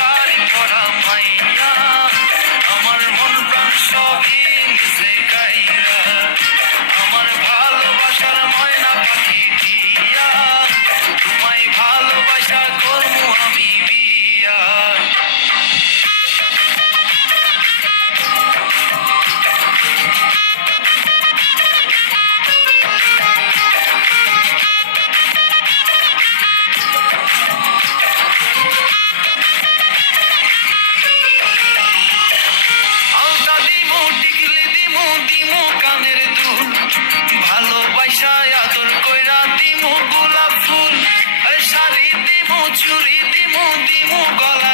sorry போடா மையா দিমু দিমু গলা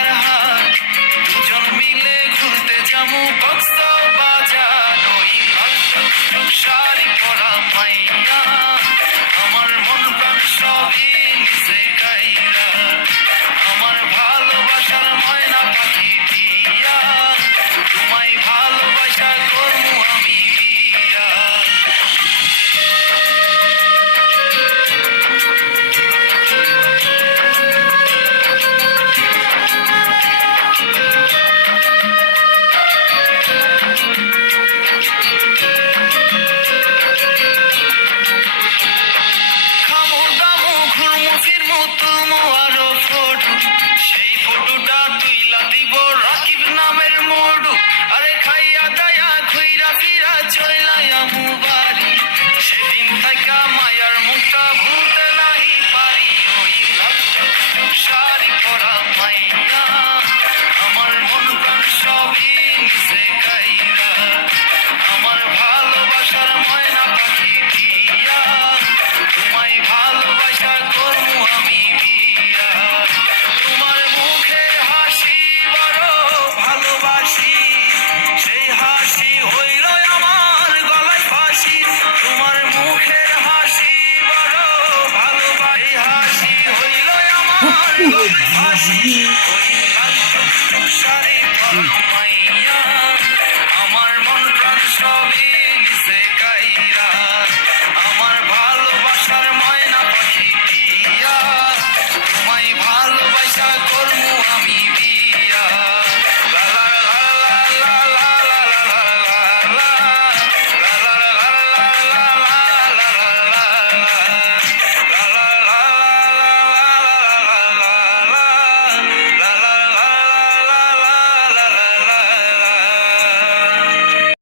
আমার ভালোবাসার ময়না পাখি আমার মন প্রাণ সবে